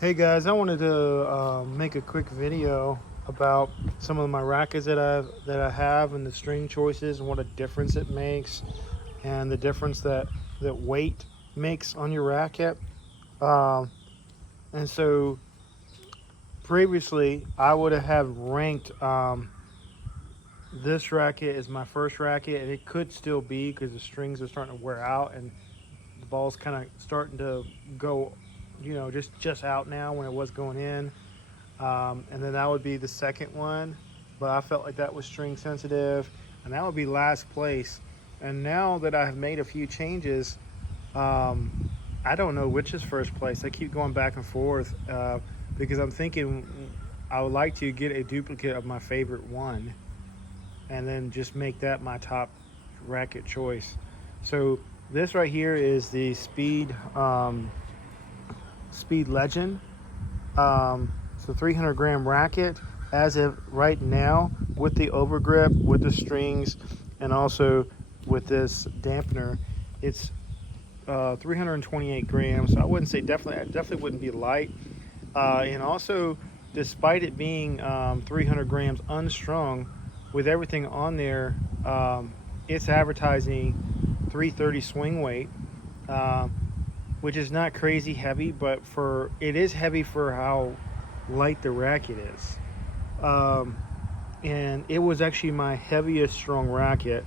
Hey guys, I wanted to make a quick video about some of my rackets that I have and the string choices and what a difference it makes and the difference that weight makes on your racket. Um, and so previously, I would have ranked this racket as my first racket, and it could still be because the strings are starting to wear out and the ball's kind of starting to go, just out now when it was going in. And then that would be the second one, but I felt like that was string sensitive, and that would be last place. And now that I have made a few changes, um, I don't know which is first place. I keep going back and forth because I'm thinking I would like to get a duplicate of my favorite one, and then just make that my top racket choice. So this right here is the Speed Legend. So 300 gram racket as of right now with the overgrip, with the strings, and also with this dampener. It's 328 grams. So I wouldn't say I definitely wouldn't be light. And also, despite it being 300 grams unstrung, with everything on there, it's advertising 330 swing weight. Um, which is not crazy heavy, but for it is heavy for how light the racket is. Um, and it was actually my heaviest strong racket.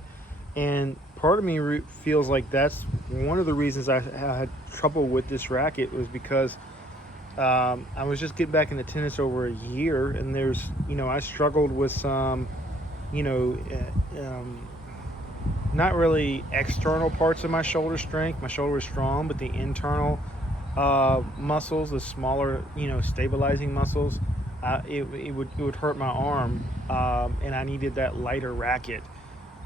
And part of me feels like that's one of the reasons I had trouble with this racket was because I was just getting back into tennis over a year, and I struggled with some, you know, not really external parts of my shoulder strength. My shoulder is strong, but the internal muscles, the smaller, stabilizing muscles, it would hurt my arm, and I needed that lighter racket.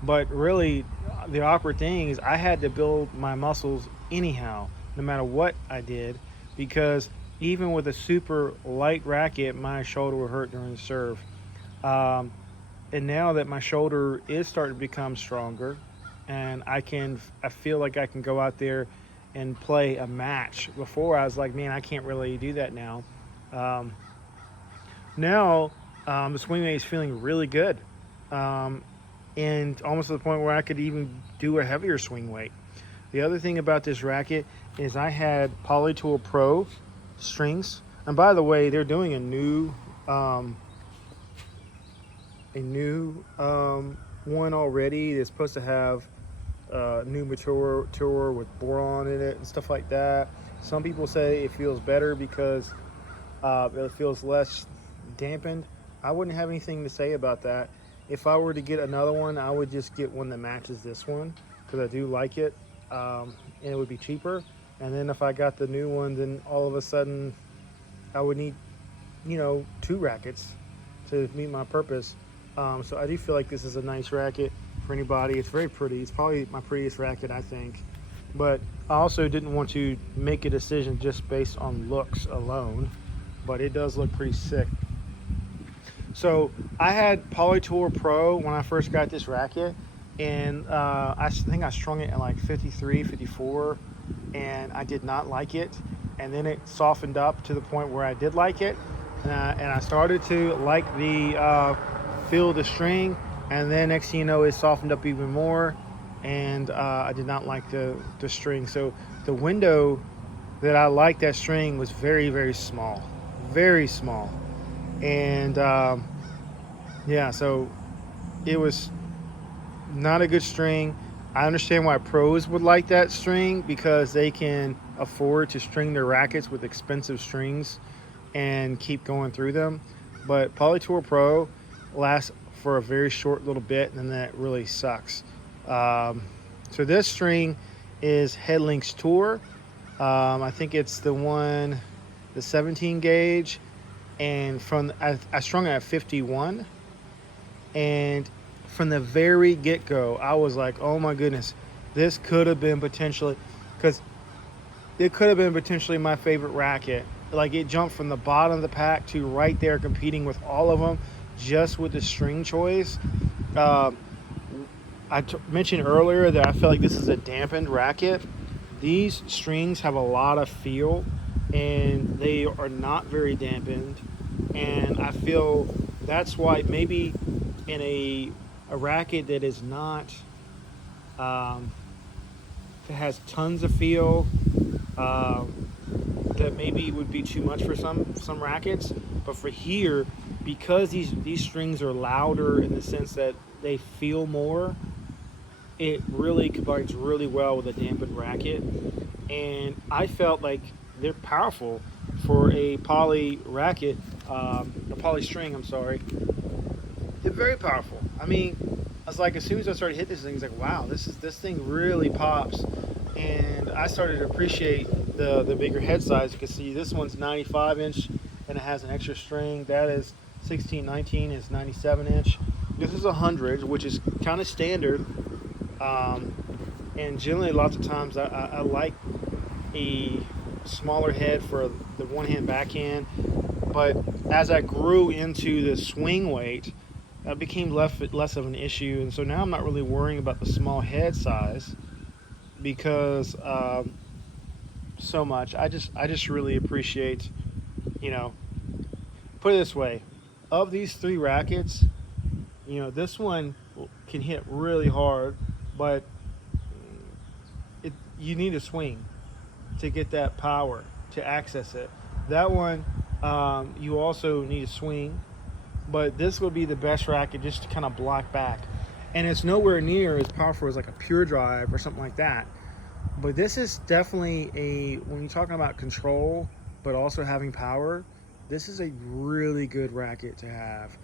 But really, the awkward thing is I had to build my muscles anyhow, no matter what I did, because even with a super light racket, my shoulder would hurt during the serve. Um, and now that my shoulder is starting to become stronger, and I feel like I can go out there and play a match. Before I was like, man, I can't really do that now. Um, now the swing weight is feeling really good, um, and almost to the point where I could even do a heavier swing weight. The other thing about this racket is I had Polytool Pro strings, and by the way, they're doing um, a new one already. It's supposed to have new mature with boron in it and stuff like that. Some people say it feels better because it feels less dampened. I wouldn't have anything to say about that. If I were to get another one, I would just get one that matches this one because I do like it, and it would be cheaper. And then if I got the new one, then all of a sudden I would need, two rackets to meet my purpose. So I do feel like this is a nice racket for anybody. It's very pretty. It's probably my prettiest racket, I think. But I also didn't want to make a decision just based on looks alone. But it does look pretty sick. So I had Polytour Pro when I first got this racket, and I think I strung it at like 53, 54, and I did not like it. And then it softened up to the point where I did like it, and I started to like the feel of the string, and then next thing you know, it softened up even more, and I did not like the string. So the window that I liked that string was very, very small, very small. And yeah, so it was not a good string. I understand why pros would like that string because they can afford to string their rackets with expensive strings and keep going through them. But Polytour Pro lasts for a very short little bit, and then that really sucks. So this string is Headlinks Tour. I think it's the 17 gauge, and I strung it at 51, and from the very get-go, I was like, oh my goodness, this could have been potentially, because it could have been potentially my favorite racket. Like, it jumped from the bottom of the pack to right there competing with all of them just with the string choice. Uh, mentioned earlier that I feel like this is a dampened racket. These strings have a lot of feel. and they are not very dampened. And I feel that's why maybe in a racket that is not um, that has tons of feel, um, that maybe would be too much for some rackets. But for here, because these strings are louder in the sense that they feel more, it really combines really well with a dampened racket. And I felt like they're powerful for a poly racket, a poly string. I'm sorry, they're very powerful. I mean, I was like, as soon as I started hitting this thing, it's like, wow, this thing really pops. And I started to appreciate the bigger head size. You can see this one's 95 inch, and it has an extra string. That is 1619 is 97 inch. This is 100, which is kind of standard. Um, and generally, lots of times I like a smaller head for the one hand backhand. But as I grew into the swing weight, that became less of an issue. And so now I'm not really worrying about the small head size because so much. I just really appreciate, you know, put it this way, of these three rackets, this one can hit really hard, but you need a swing to get that power to access it. That one, you also need a swing, but this would be the best racket just to kind of block back. And it's nowhere near as powerful as like a pure drive or something like that. But this is definitely when you're talking about control, but also having power, this is a really good racket to have.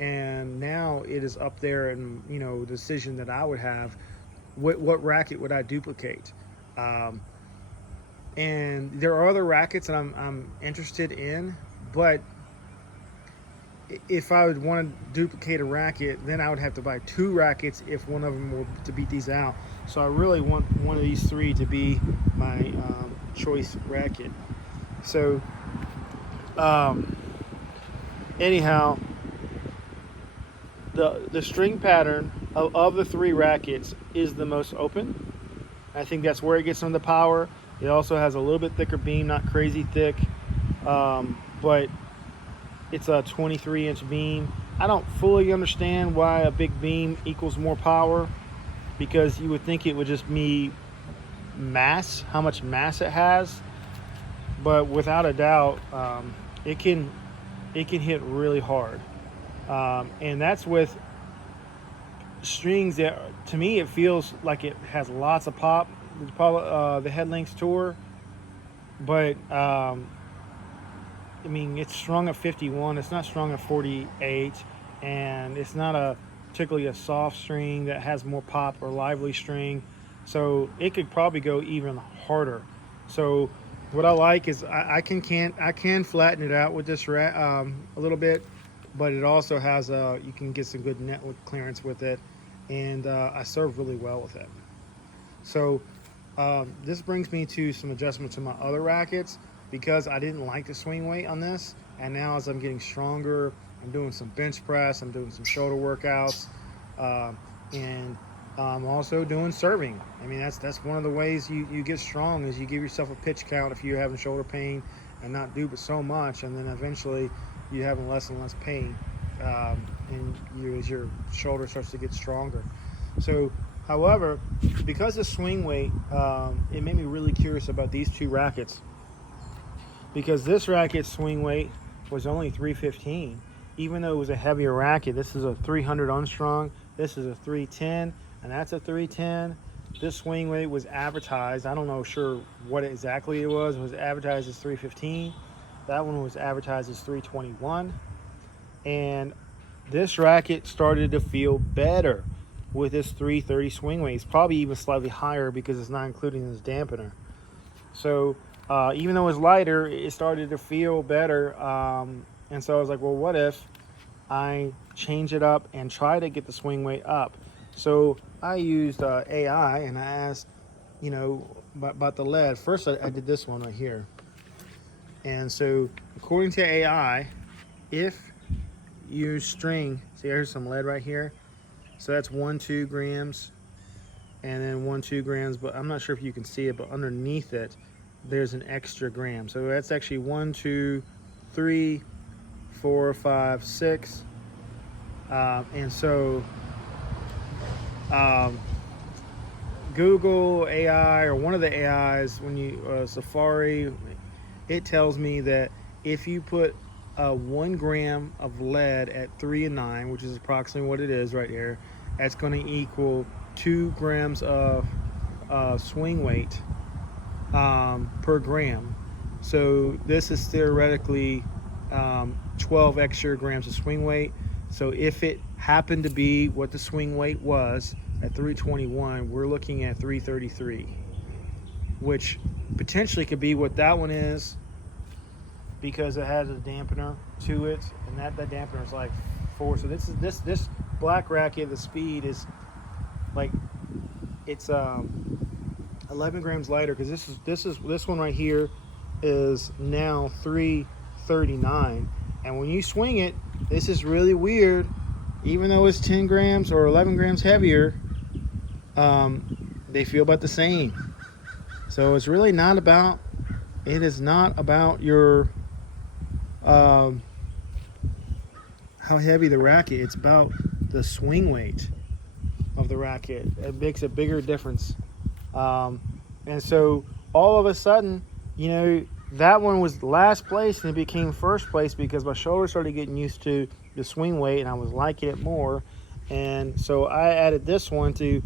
And now it is up there, and the decision that I would have, what racket would I duplicate? Um, and there are other rackets that I'm interested in, but if I would want to duplicate a racket, then I would have to buy two rackets if one of them were to beat these out. So I really want one of these three to be my choice racket. So um, anyhow, the string pattern of the three rackets is the most open. I think that's where it gets some of the power. It also has a little bit thicker beam, not crazy thick, but it's a 23-inch beam. I don't fully understand why a big beam equals more power, because you would think it would just be mass, how much mass it has. But without a doubt, it can hit really hard, and that's with strings that, to me, it feels like it has lots of pop. The Head Links Tour, but I mean, it's strung at 51. It's not strung at 48, and it's not particularly a soft string that has more pop or lively string. So it could probably go even harder. So what I like is I can flatten it out with this a little bit, but it also has you can get some good net clearance with it, and I serve really well with it. So this brings me to some adjustments to my other rackets, because I didn't like the swing weight on this. And now as I'm getting stronger, I'm doing some bench press, I'm doing some shoulder workouts, and I'm also doing serving. I mean, that's one of the ways you get strong, is you give yourself a pitch count if you're having shoulder pain, and not do but so much, and then eventually you're having less and less pain, and as your shoulder starts to get stronger. So however, because of swing weight, it made me really curious about these two rackets, because this racket's swing weight was only 315, even though it was a heavier racket. This is a 300 unstrung, this is a 310, and that's a 310. This swing weight was advertised, I don't know sure what exactly it was advertised as 315. That one was advertised as 321. And this racket started to feel better with this 330 swing weight. It's probably even slightly higher because it's not including this dampener. So even though it's lighter, it started to feel better. And so I was like, well, what if I change it up and try to get the swing weight up? So I used AI, and I asked, about the lead. First, I did this one right here. And so according to AI, if you string, see, here's some lead right here. So that's 2 grams, and then 2 grams, but I'm not sure if you can see it, but underneath it, there's an extra gram. So that's actually 1, 2, 3, 4, 5, 6. And so um, Google AI or one of the AIs, when you Safari, it tells me that if you put 1 gram of lead at 3 and 9, which is approximately what it is right here, that's going to equal 2 grams of swing weight per gram. So this is theoretically 12 extra grams of swing weight. So if it happened to be what the swing weight was at 321, we're looking at 333, which potentially could be what that one is, because it has a dampener to it, and that dampener is like 4. So this black racket, the speed is like, it's 11 grams lighter, because this one right here is now 339, and when you swing it, this is really weird. Even though it's 10 grams or 11 grams heavier, they feel about the same. So it's really not about, it is not about your how heavy the racket. It's about the swing weight of the racket. It makes a bigger difference. And so all of a sudden, you know, that one was last place and it became first place because my shoulder started getting used to the swing weight and I was liking it more. And so I added this one to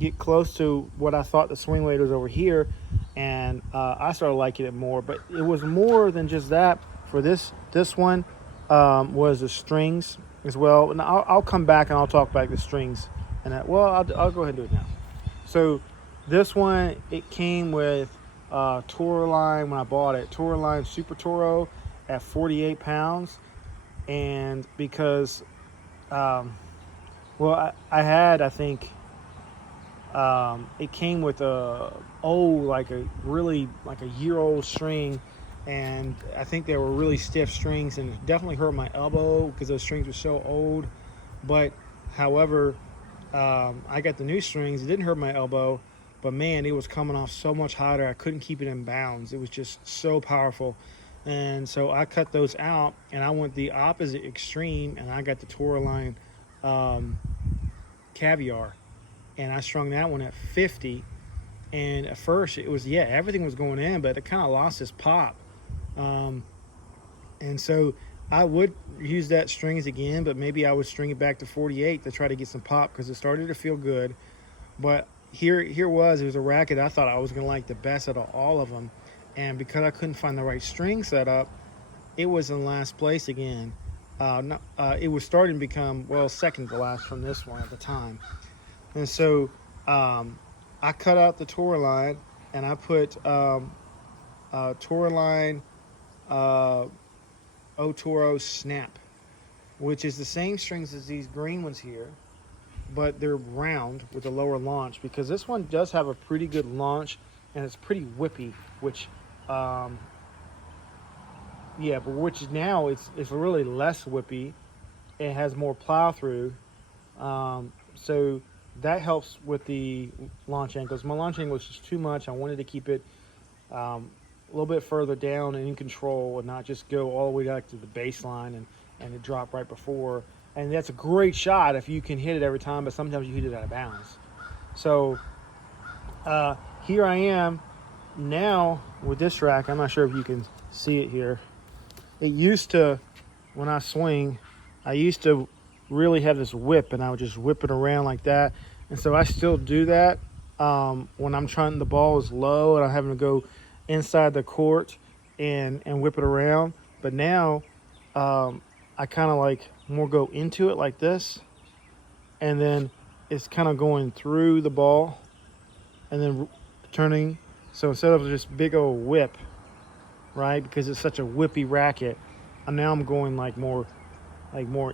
get close to what I thought the swing weight was over here, and I started liking it more. But it was more than just that. For this one was the strings as well. And I'll come back and I'll talk about the strings. And I'll go ahead and do it now. So this one, it came with Toro line when I bought it. Toro line Super Toro at 48 pounds. And because, I think it came with like a year-old string, and I think they were really stiff strings, and it definitely hurt my elbow because those strings were so old. But however, I got the new strings. It didn't hurt my elbow, but man, it was coming off so much hotter. I couldn't keep it in bounds. It was just so powerful. And so I cut those out, and I went the opposite extreme, and I got the Toro line Caviar, and I strung that one at 50. And at first it was, everything was going in, but it kind of lost its pop. And so I would use that strings again, but maybe I would string it back to 48 to try to get some pop, because it started to feel good. But it was a racket I thought I was going to like the best out of all of them. And because I couldn't find the right string setup, it was in last place again. It was starting to become, second to last from this one at the time. And so I cut out the Toro line, and I put Toro line Otoro Snap, which is the same strings as these green ones here, but they're round with a lower launch, because this one does have a pretty good launch and it's pretty whippy, which but which now it's really less whippy. It has more plow through, so that helps with the launch angles. My launch angle was just too much. I wanted to keep it a little bit further down and in control, and not just go all the way back to the baseline and it drop right before. And that's a great shot if you can hit it every time, but sometimes you hit it out of bounds. So here I am now with this rack. I'm not sure if you can see it here. It used to, when I swing, I used to really have this whip, and I would just whip it around like that. And so I still do that when I'm trying, the ball is low and I'm having to go inside the court and whip it around. But now I kind of like more go into it like this, and then it's kind of going through the ball and then turning. So instead of just big old whip, right, because it's such a whippy racket, and now I'm going like more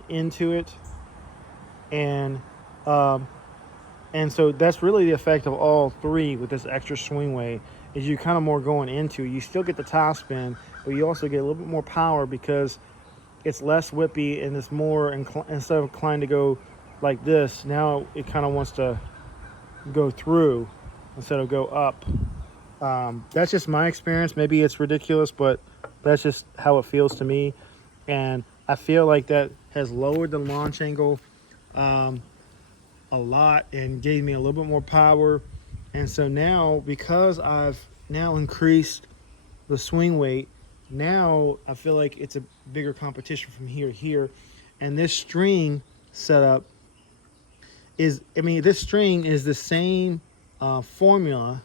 into it, and so that's really the effect of all three with this extra swing weight, is you kind of more going into it. You still get the top spin, but you also get a little bit more power because it's less whippy, and it's more instead of inclined to go like this, now it kind of wants to go through instead of go up. That's just my experience. Maybe it's ridiculous, but that's just how it feels to me. And I feel like that has lowered the launch angle um, a lot and gave me a little bit more power. And so now, because I've now increased the swing weight, now I feel like it's a bigger competition from here to here. And this string setup is, I mean, this string is the same formula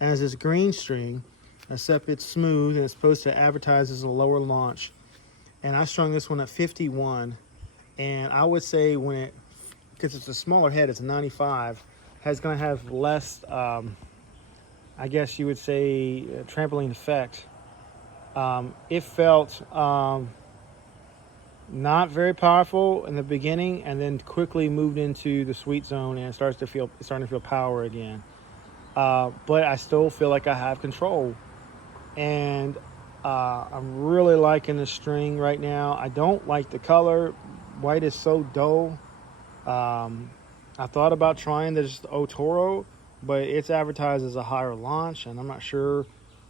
as this green string, except it's smooth and it's supposed to advertise as a lower launch. And I strung this one at 51, and I would say when it, because it's a smaller head, it's a 95, has going to have less, I guess you would say, trampoline effect. It felt not very powerful in the beginning, and then quickly moved into the sweet zone, and it's starting to feel power again. But I still feel like I have control, and I'm really liking the string right now. I don't like the color. White is so dull. I thought about trying this Otoro, but it's advertised as a higher launch, and I'm not sure.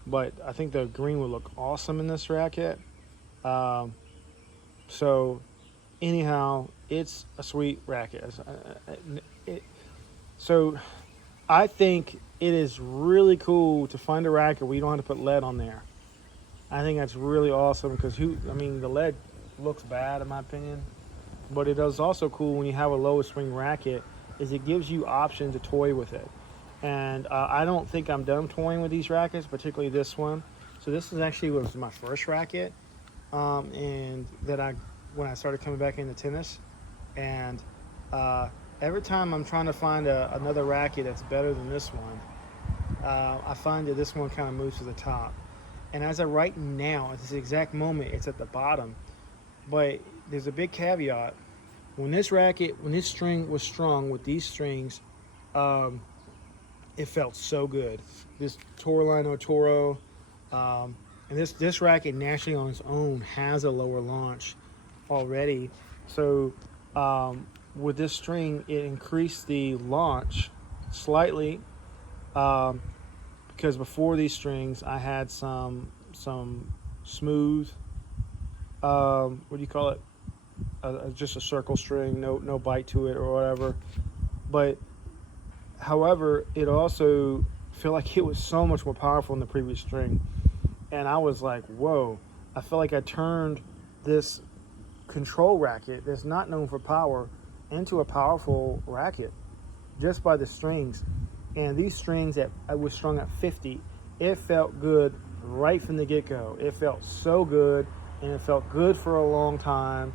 But I think the green would look awesome in this racket. Um, so, anyhow, it's a sweet racket. So, I think it is really cool to find a racket where you don't have to put lead on there. I think that's really awesome because the lead looks bad in my opinion, but it is also cool when you have a low swing racket is it gives you option to toy with it. And I don't think I'm done toying with these rackets, particularly this one. So this is actually was my first racket, and that when I started coming back into tennis, and every time I'm trying to find another racket that's better than this one, I find that this one kind of moves to the top. And as of right now, at this exact moment, it's at the bottom. But there's a big caveat. When this string was strung with these strings, um, it felt so good. This Tourline Otoro, and this racket naturally on its own has a lower launch already. So with this string, it increased the launch slightly. Because before these strings, I had some smooth, what do you call it? Just a circle string, no bite to it or whatever. But however, it also felt like it was so much more powerful than the previous string, and I was like, whoa! I felt like I turned this control racket that's not known for power into a powerful racket just by the strings. And these strings that I was strung at 50, it felt good right from the get-go. It felt so good, and it felt good for a long time.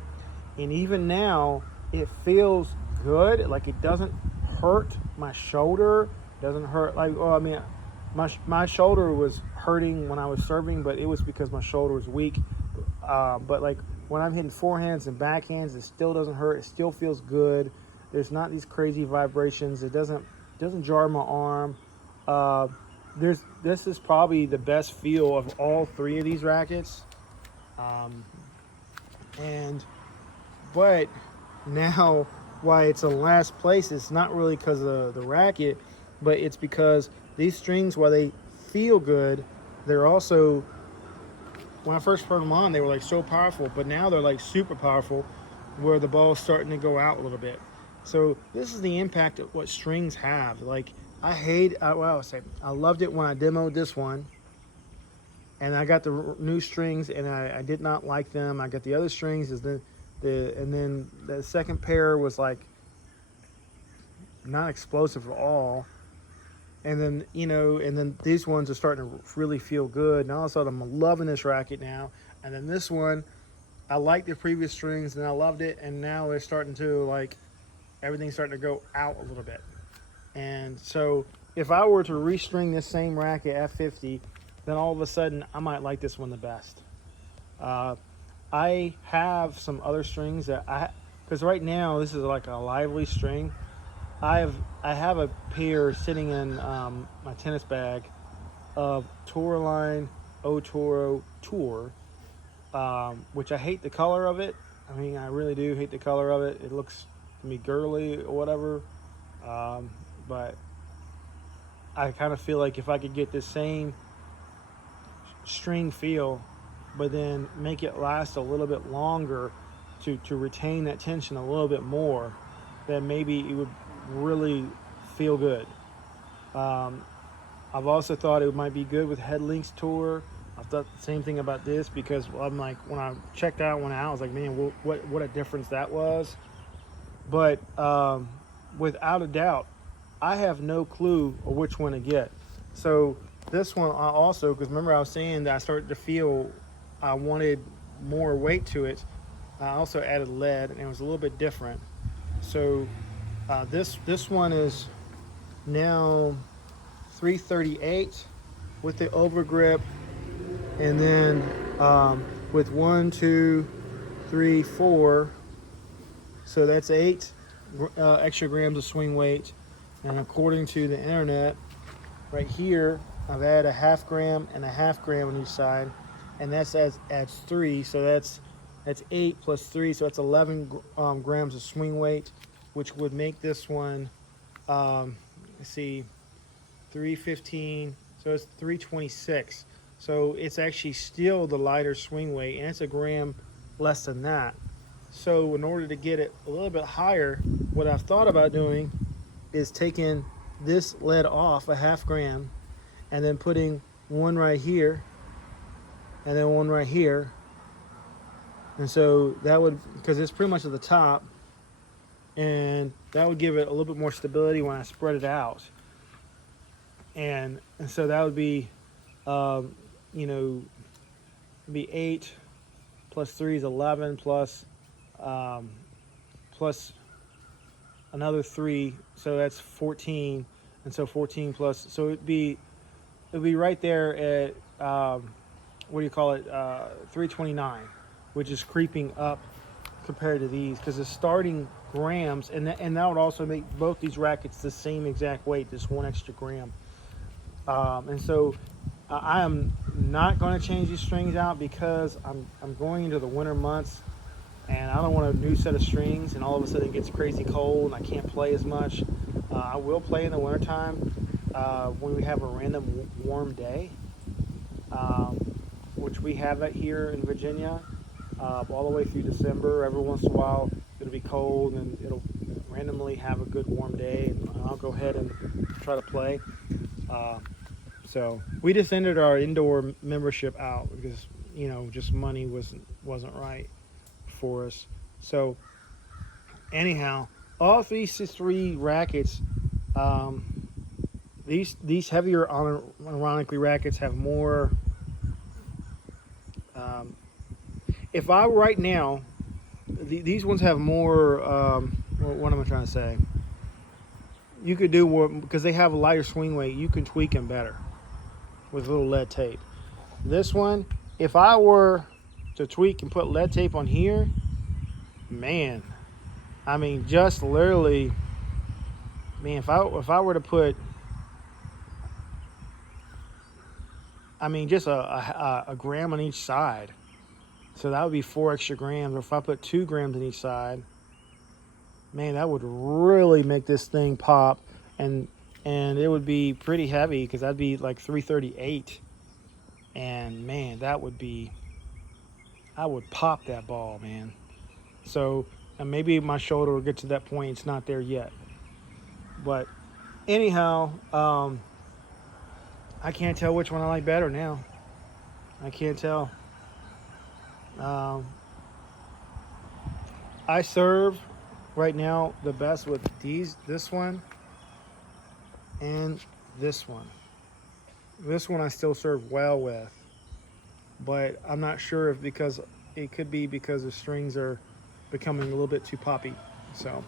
And even now, it feels good. Like it doesn't hurt my shoulder. Doesn't hurt my shoulder was hurting when I was serving, but it was because my shoulder was weak. But like when I'm hitting forehands and backhands, it still doesn't hurt. It still feels good. There's not these crazy vibrations. It doesn't jar my arm. This is probably the best feel of all three of these rackets. But now why it's in last place, it's not really because of the racket, but it's because these strings, while they feel good, they're also, when I first put them on, they were like so powerful, but now they're like super powerful where the ball's starting to go out a little bit. So this is the impact of what strings have. Like I loved it when I demoed this one, and I got the new strings, and I did not like them. I got the other strings, and then the second pair was like not explosive at all. And then these ones are starting to really feel good. And all of a sudden I'm loving this racket now. And then this one, I liked the previous strings and I loved it, and now they're starting to like, everything's starting to go out a little bit. And so if I were to restring this same racket at 50, then all of a sudden I might like this one the best. I have some other strings because right now this is like a lively string. I have a pair sitting in my tennis bag of Tourline Otoro Tour, which I hate the color of it. I mean, I really do hate the color of it. It looks to me girly or whatever, but I kind of feel like if I could get the same string feel, but then make it last a little bit longer to retain that tension a little bit more, then maybe it would really feel good. Um, I've also thought it might be good with Head Links Tour. I thought the same thing about this because I'm like, when I checked that one out, I was like, man, what a difference that was. But without a doubt, I have no clue of which one to get. So this one I also, because remember I was saying that I started to feel I wanted more weight to it. I also added lead, and it was a little bit different. So this one is now 338 with the overgrip, and then with 1, 2, 3, 4. So that's 8 extra grams of swing weight. And according to the internet, right here, I've added a 1/2 gram and a 1/2 gram on each side, and that's adds 3. So that's 8 plus 3, so that's 11 grams of swing weight, which would make this one, let's see, 315. So it's 326. So it's actually still the lighter swing weight, and it's a gram less than that. So in order to get it a little bit higher, what I've thought about doing is taking this lead off a 1/2 gram, and then putting one right here, and then one right here. And so that would, because it's pretty much at the top, and that would give it a little bit more stability when I spread it out. And so that would be, you know, be 8 plus 3 is 11 plus another 3, so that's 14, and so 14 plus, so it'd be right there at what do you call it, 329, which is creeping up compared to these, because the starting grams, and that would also make both these rackets the same exact weight, just 1 extra gram. And so I am not going to change these strings out because I'm going into the winter months, and I don't want a new set of strings and all of a sudden it gets crazy cold and I can't play as much. I will play in the wintertime when we have a random warm day, which we have it here in Virginia all the way through December. Every once in a while it'll be cold and it'll randomly have a good warm day, and I'll go ahead and try to play. So we just ended our indoor membership out because, you know, just money wasn't right for us. So anyhow, all these 3 rackets, these heavier, ironically, rackets have more. If I right now, these ones have more. What am I trying to say? You could do more because they have a lighter swing weight. You can tweak them better with a little lead tape. This one, if I were to tweak and put lead tape on here, man, I mean, just literally, man, if I were to put, I mean, just a gram on each side, so that would be 4 extra grams. Or if I put 2 grams on each side, man, that would really make this thing pop, and it would be pretty heavy because that'd be like 338, and man, that would be, I would pop that ball, man. So, and maybe my shoulder will get to that point. It's not there yet, but anyhow, I can't tell which one I like better now. I can't tell. I serve right now the best with this one and this one. This one I still serve well with, but I'm not sure if, because it could be because the strings are becoming a little bit too poppy. So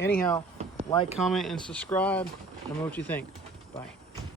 anyhow, like, comment, and subscribe. Let me know what you think. Bye.